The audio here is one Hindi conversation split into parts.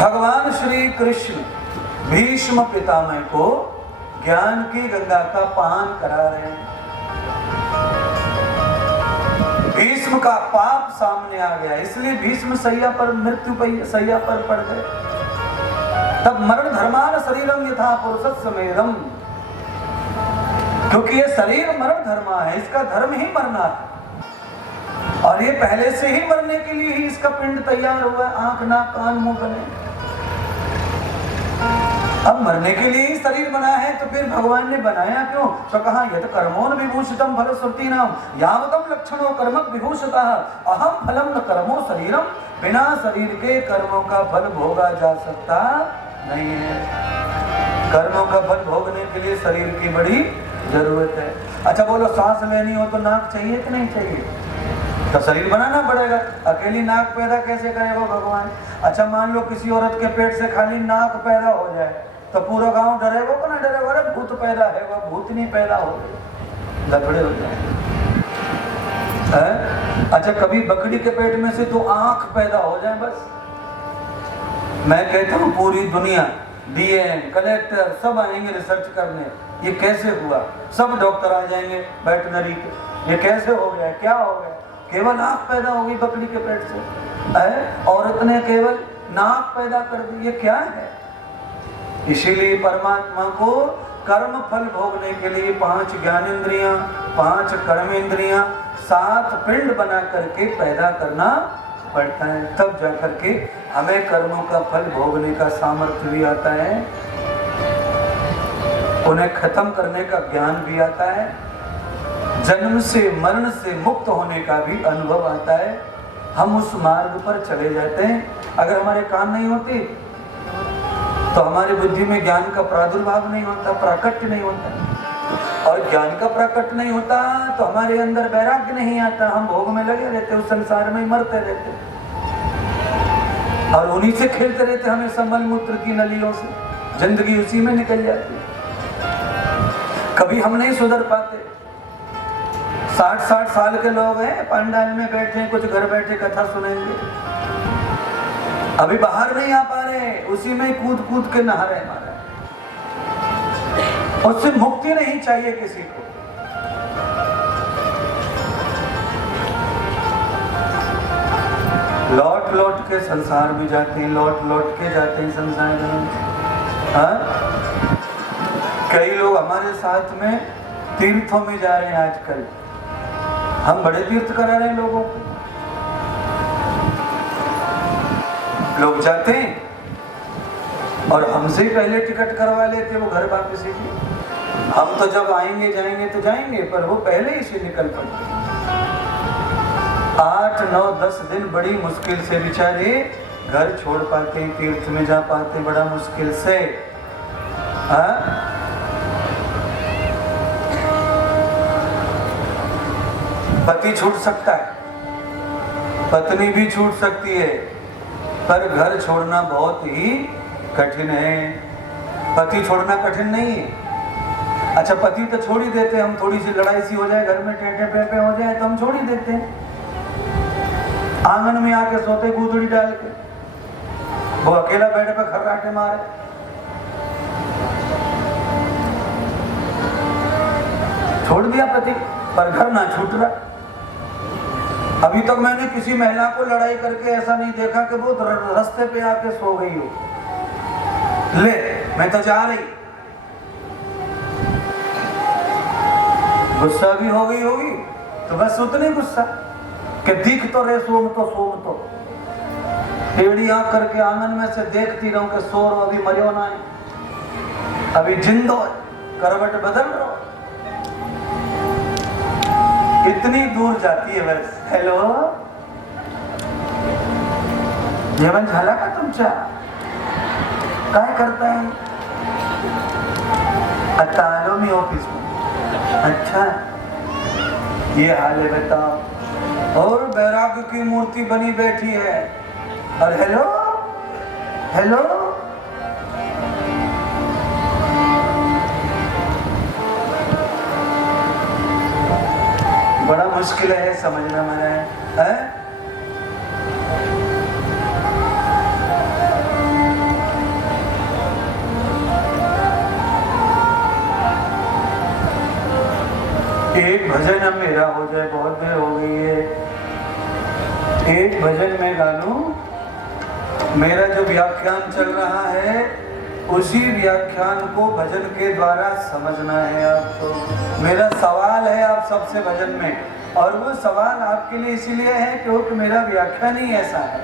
भगवान श्री कृष्ण भीष्म पितामह को ज्ञान की गंगा का पान करा रहे हैं। भीष्म का पाप सामने आ गया, इसलिए भीष्म सैया पर मृत्यु सैया पर पड़ गए। तब मरण धर्मान शरीरम यथा पुरुष समेदम, क्योंकि ये शरीर मरण धर्मा है, इसका धर्म ही मरना है और ये पहले से ही मरने के लिए ही इसका पिंड तैयार हुआ है। आंख नाक कान मुंह बने, अब मरने के लिए ही शरीर बना है, तो फिर भगवान ने बनाया क्यों? तो कहा यत कर्मोन विभूषितम फलश्रुति नाम यावतम लक्षणों कर्मक विभूषितः अहम फलम न कर्मो शरीरम, बिना शरीर के कर्मों का फल भोगा जा सकता नहीं है। कर्मों का फल भोगने के लिए शरीर की बड़ी जरूरत है। अच्छा बोलो, सांस लेनी हो तो नाक चाहिए कि नहीं चाहिए? तो शरीर बनाना पड़ेगा, अकेली नाक पैदा कैसे करेगा भगवान? अच्छा मान लो किसी औरत के पेट से खाली नाक पैदा हो जाए तो पूरा गांव डरेगा कि ना डरेगा? अरे भूत पैदा है, वह भूत नहीं पैदा हो गए, लफड़े हो जाए। अच्छा कभी बकरी के पेट में से तो आंख पैदा हो जाए बस। मैं कहता हूँ पूरी दुनिया डीएन कलेक्टर सब आएंगे रिसर्च करने, ये कैसे हुआ? सब डॉक्टर आ जाएंगे वेटनरी के, ये कैसे हो गया, क्या हो गया? केवल आंख पैदा हो गई बकरी के पेट से, औरत ने केवल नाक पैदा कर दी, ये क्या है? इसीलिए परमात्मा को कर्म फल भोगने के लिए 5 ज्ञानेंद्रियां, 5 कर्मेंद्रियां, 7 पिंड बना करके पैदा करना पड़ता है, तब जाकर के हमें कर्मों का फल भोगने का सामर्थ्य भी आता है, उन्हें खत्म करने का ज्ञान भी आता है, जन्म से मरण से मुक्त होने का भी अनुभव आता है। हम उस मार्ग पर चले जाते हैं। अगर हमारे कान नहीं होते तो हमारी बुद्धि में ज्ञान का प्रादुर्भाव नहीं होता, प्राकट्य नहीं होता, और ज्ञान का प्राकट्य नहीं होता तो हमारे अंदर वैराग्य नहीं आता। हम भोग में लगे रहते, उस संसार में मरते रहते और उन्हीं से खेलते रहते, हमें मल मूत्र की नलियों से जिंदगी उसी में निकल जाती। कभी हम नहीं सुधर पाते। 60-60 साल के लोग हैं, पंडाल में बैठे, कुछ घर बैठे कथा सुनेंगे, अभी बाहर नहीं आ पा रहे, उसी में कूद कूद के नहा रहे मारे। उससे मुक्ति नहीं चाहिए किसी को। लौट लौट के संसार में जाते हैं, लौट लौट के जाते हैं संसार में। कई लोग हमारे साथ में तीर्थों में जा रहे हैं आजकल, हम बड़े तीर्थ करा रहे हैं लोगों को। लोग जाते हैं और हमसे पहले टिकट करवा लेते, वो घर वापस ही। हम तो जब आएंगे जाएंगे तो जाएंगे, पर वो पहले ही से निकल पड़ते। 8, 9, 10 दिन बड़ी मुश्किल से बेचारे घर छोड़ पाते, तीर्थ में जा पाते, बड़ा मुश्किल से। पति छूट सकता है, पत्नी भी छूट सकती है, पर घर छोड़ना बहुत ही कठिन है। पति छोड़ना कठिन नहीं है। अच्छा पति तो छोड़ ही देते, हम थोड़ी सी लड़ाई सी हो जाए, घर में टेटे पेपे हो जाए तो हम छोड़ ही देते हैं। आंगन में आके सोते गूदड़ी डाल के, वो अकेला बेड पे खर्राटे मारे। छोड़ दिया पति, पर घर ना छूट रहा। अभी तक मैंने किसी महिला को लड़ाई करके ऐसा नहीं देखा कि वो रास्ते पे आके सो गई हो, ले मैं तो जा रही। गुस्सा भी हो गई होगी तो बस उतने गुस्सा कि दिख तो रहे सोम तो टेढ़ी आंख करके आंगन में से देखती रहूं कि सो रो, अभी मरियो ना है, अभी जिंदो है, करवट बदल रहो। इतनी दूर जाती है बस। हेलो जेवण झाला का तुमचा? काय करताय? आता आलो मी ऑफिस में। अच्छा ये हाल है बताओ। और बैराग की मूर्ति बनी बैठी है और हेलो हेलो। बड़ा मुश्किल है समझना मैंने है? भजन अब मेरा हो जाए, बहुत देर हो गई है। एक भजन में गा लूं। मेरा जो व्याख्यान चल रहा है उसी व्याख्यान को भजन के द्वारा समझना है आपको। मेरा सवाल है आप सबसे भजन में, और वो सवाल आपके लिए इसीलिए है क्योंकि मेरा व्याख्यान ही ऐसा है।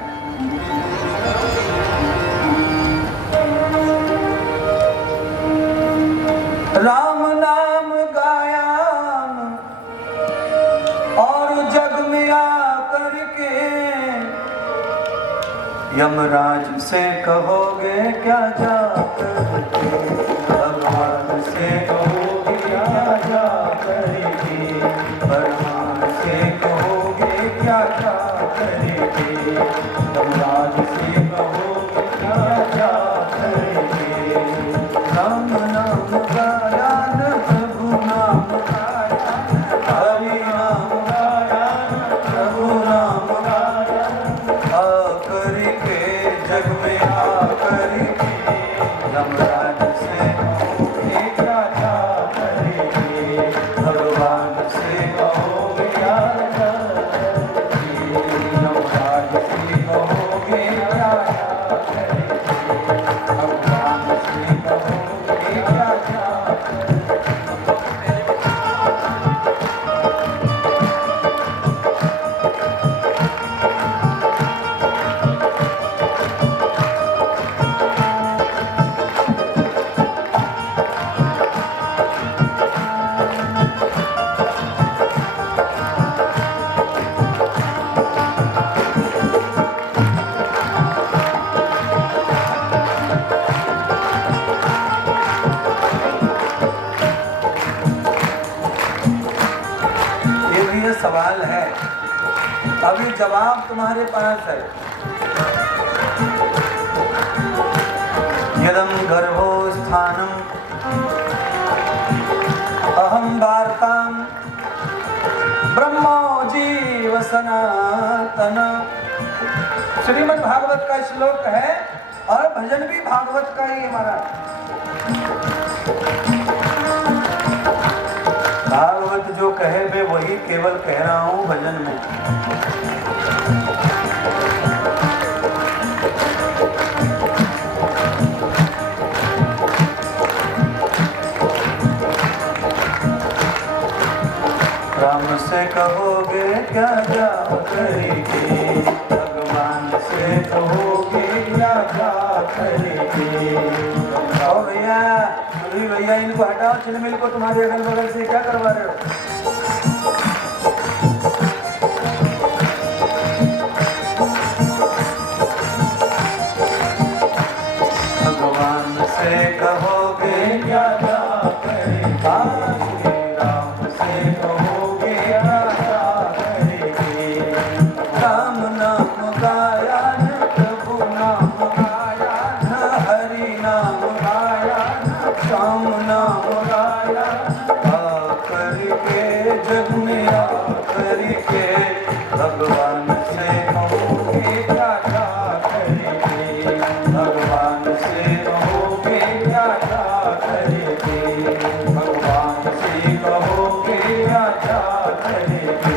राम नाम गाया और जग में आकर के यमराज से कहोगे क्या जाकर के, भगवान से कहोगे क्या जाकर के, भगवान से कहोगे क्या जाकर के, यमराज से कहोगे क्या जाकर के। राम नाम गाया न प्रभु नाम गाया, हरि नाम गाया न प्रभु नाम गाया, आकर के जग में आकर के यमराज से कहोगे क्या जाकर के, भगवान से कहोगे क्या जाकर के, यमराज से कहोगे क्या जाकर के, भगवान से कहोगे क्या जाकर के। सवाल है, अभी जवाब तुम्हारे पास है। यदम गर्भो स्थानम अहम वार्ताम ब्रह्मो जीव सनातन। श्रीमद् भागवत का श्लोक है और भजन भी भागवत का ही हमारा। भागवत जो कहे वे वही केवल कह रहा हूं भजन में। राम से कहोगे क्या जाओ करेंगे, भगवान से कहोगे क्या जाओ करेंगे। और भैया भैया इनको हटाओ, चिलमिल को तुम्हारे अगल बगल से क्या करवा रहे हो। भगवान से कहोगे क्या करेगा, राम से कहोगे क्या करेंगे। राम नाम गाया न प्रभु नाम गाया न हरि नाम गाया न श्याम नाम गाया, आकर के जग में आकर के भगवान से कहोगे क्या करेंगे, भगवान से कहोगे क्या करेंगे, भगवान से कहोगे क्या करेंगे।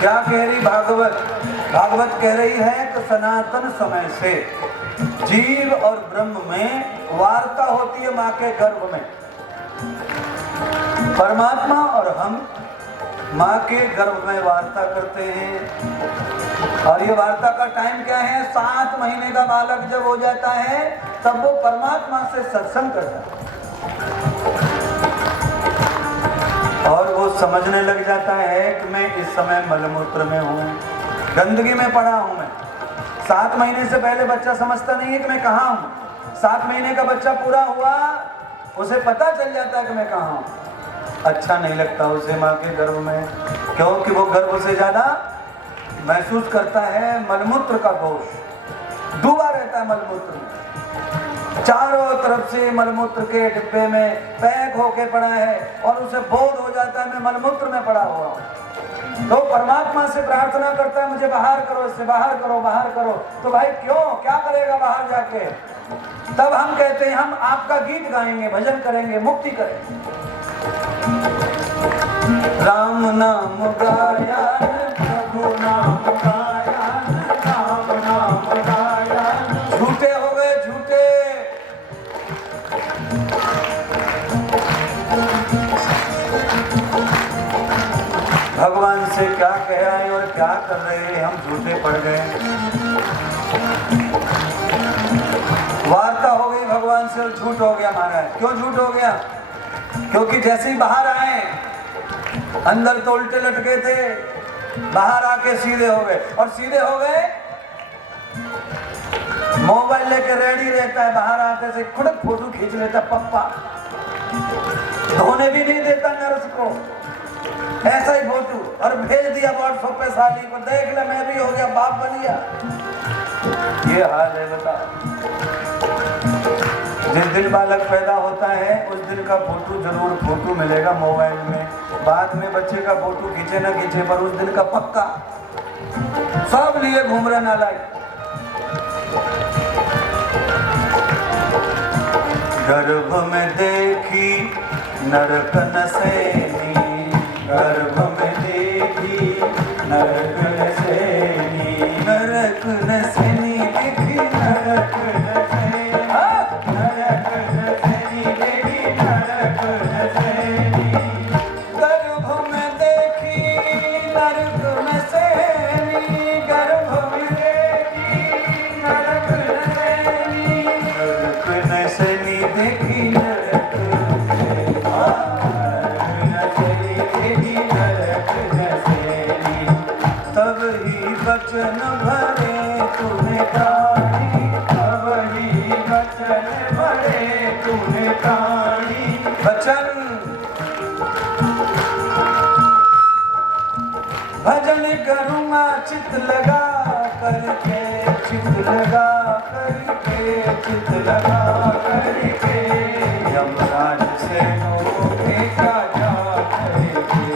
क्या कह रही भागवत? भागवत कह रही है कि सनातन समय से जीव और ब्रह्म में वार्ता होती है माँ के गर्भ में। परमात्मा और हम माँ के गर्भ में वार्ता करते हैं। और ये वार्ता का टाइम क्या है? 7 महीने का बालक जब हो जाता है तब वो परमात्मा से सत्संग करता है। और वो समझने लग जाता है कि मैं इस समय मलमूत्र में हूँ, गंदगी में पड़ा हूँ। मैं 7 महीने से पहले बच्चा समझता नहीं है कि मैं कहाँ हूँ। 7 महीने का बच्चा पूरा हुआ, उसे पता चल जाता है कि मैं कहाँ हूँ। अच्छा नहीं लगता उसे माँ के गर्भ में, क्योंकि वो गर्भ से ज्यादा महसूस करता है मलमूत्र का घोष, डूबा रहता है मलमूत्र में। चारों तरफ से मलमूत्र के डिब्बे में पैक होके पड़ा है और उसे बोध हो जाता है मैं मलमूत्र में पड़ा हुआ हूँ। तो परमात्मा से प्रार्थना करता है मुझे बाहर करो, इससे बाहर करो, बाहर करो। तो भाई क्यों, क्या करेगा बाहर जाके? तब हम कहते हैं हम आपका गीत गाएंगे, भजन करेंगे, मुक्ति करेंगे। राम नाम गाया, प्रभु नाम गाया, राम नाम गाया। झूठे हो गए, झूठे। भगवान से क्या कह रहे हैं और क्या कर रहे हैं, हम झूठे पड़ गए। वार्ता हो गई भगवान से और झूठ हो गया महाराज। क्यों झूठ हो गया? क्योंकि जैसे ही बाहर आए, अंदर तो उल्टे लटके थे, बाहर आके सीधे हो गए। और सीधे हो गए, मोबाइल लेके रेडी रहता है, बाहर आते से खुद फोटो खींच लेता पप्पा, धोने भी नहीं देता नर्स को, ऐसा ही फोटो, और भेज दिया व्हाट्सएप पे साली को, देख ले मैं भी हो गया, बाप बन गया। ये हाल है बता। जिस दिन बालक पैदा होता है उस दिन का फोटो जरूर फोटो मिलेगा मोबाइल में। बाद में बच्चे का फोटो खींचे ना खींचे, पर उस दिन का पक्का सब लिए घूम रहे नालायक। गर्भ में देखी नरक नसैनी, गर्भ में देखी नरक नसैनी, नरक नसैनी देखी नरक नसैनी, नरक नसैनी देखी नरक नसैनी, गर्भ में देखी नरक नसैनी, गर्भ में देखी नरक नसैनी, नरक नसैनी देखी नरक वचन भरे तूने प्राणी, तब ही वचन भरे तूने प्राणी। वचन भजन करूँगा चित लगा करके, चित लगा करके, चित लगा करके। यमराज से कहोगे क्या क्या करेंगे,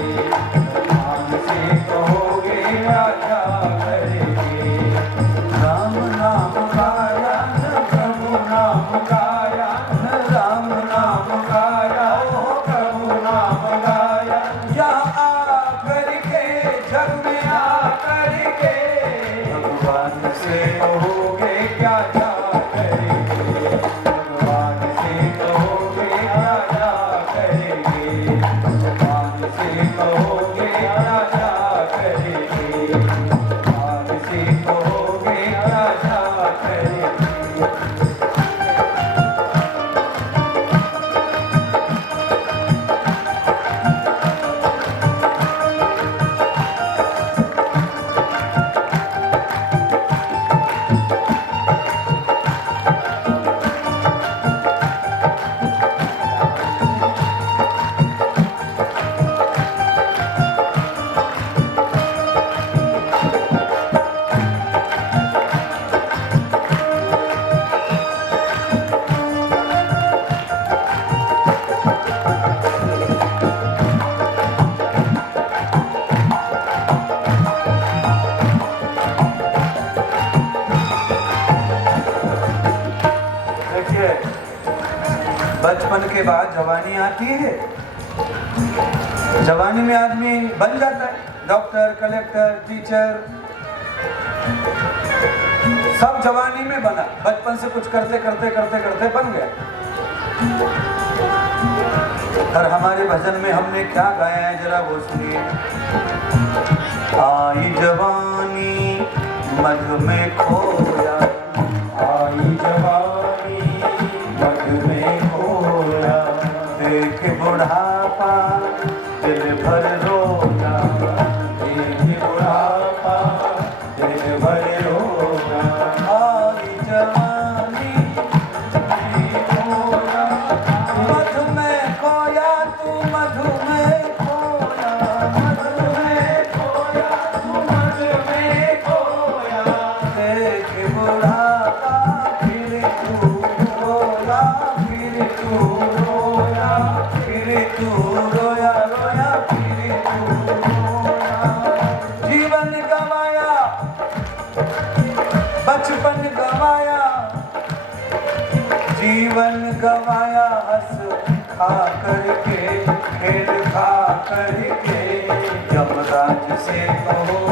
भगवान से कहोगे क्या क्या करेंगे। राम नाम गाया न प्रभु नाम गाया, न राम नाम गाया ओ प्रभु नाम गाया। यहाँ आकर के जग में आकर के भगवान से कहोगे क्या क्या करेंगे, भगवान से कहोगे क्या क्या करेंगे, भगवान से कहोगे क्या क्या करेंगे, भगवान से कहोगे क्या क्या करेंगे। बचपन के बाद जवानी आती है, जवानी में आदमी बन जाता है डॉक्टर, कलेक्टर, टीचर, सब जवानी में बना। बचपन से कुछ करते करते करते करते बन गया। और हमारे भजन में हमने क्या गाया है जरा वो सुनिए। आई जवानी मध में खोया, आई जवानी मध में खोया, देख बुढ़ापा दिल भर रोया ये बुढ़ापा, दिल भर रोया आई जवानी खोया। मधु में खोया तू मधु में खोया, मधु में खोया तू मधु में खोया। देख बुढ़ापा फिर तू रोया, फिर तू रोया, फिर तू रोया रोया, फिर तू रोया। जीवन गवाया, बचपन गवाया, जीवन गवाया हंस खा करके, खेल खा करके। यमराज से कहो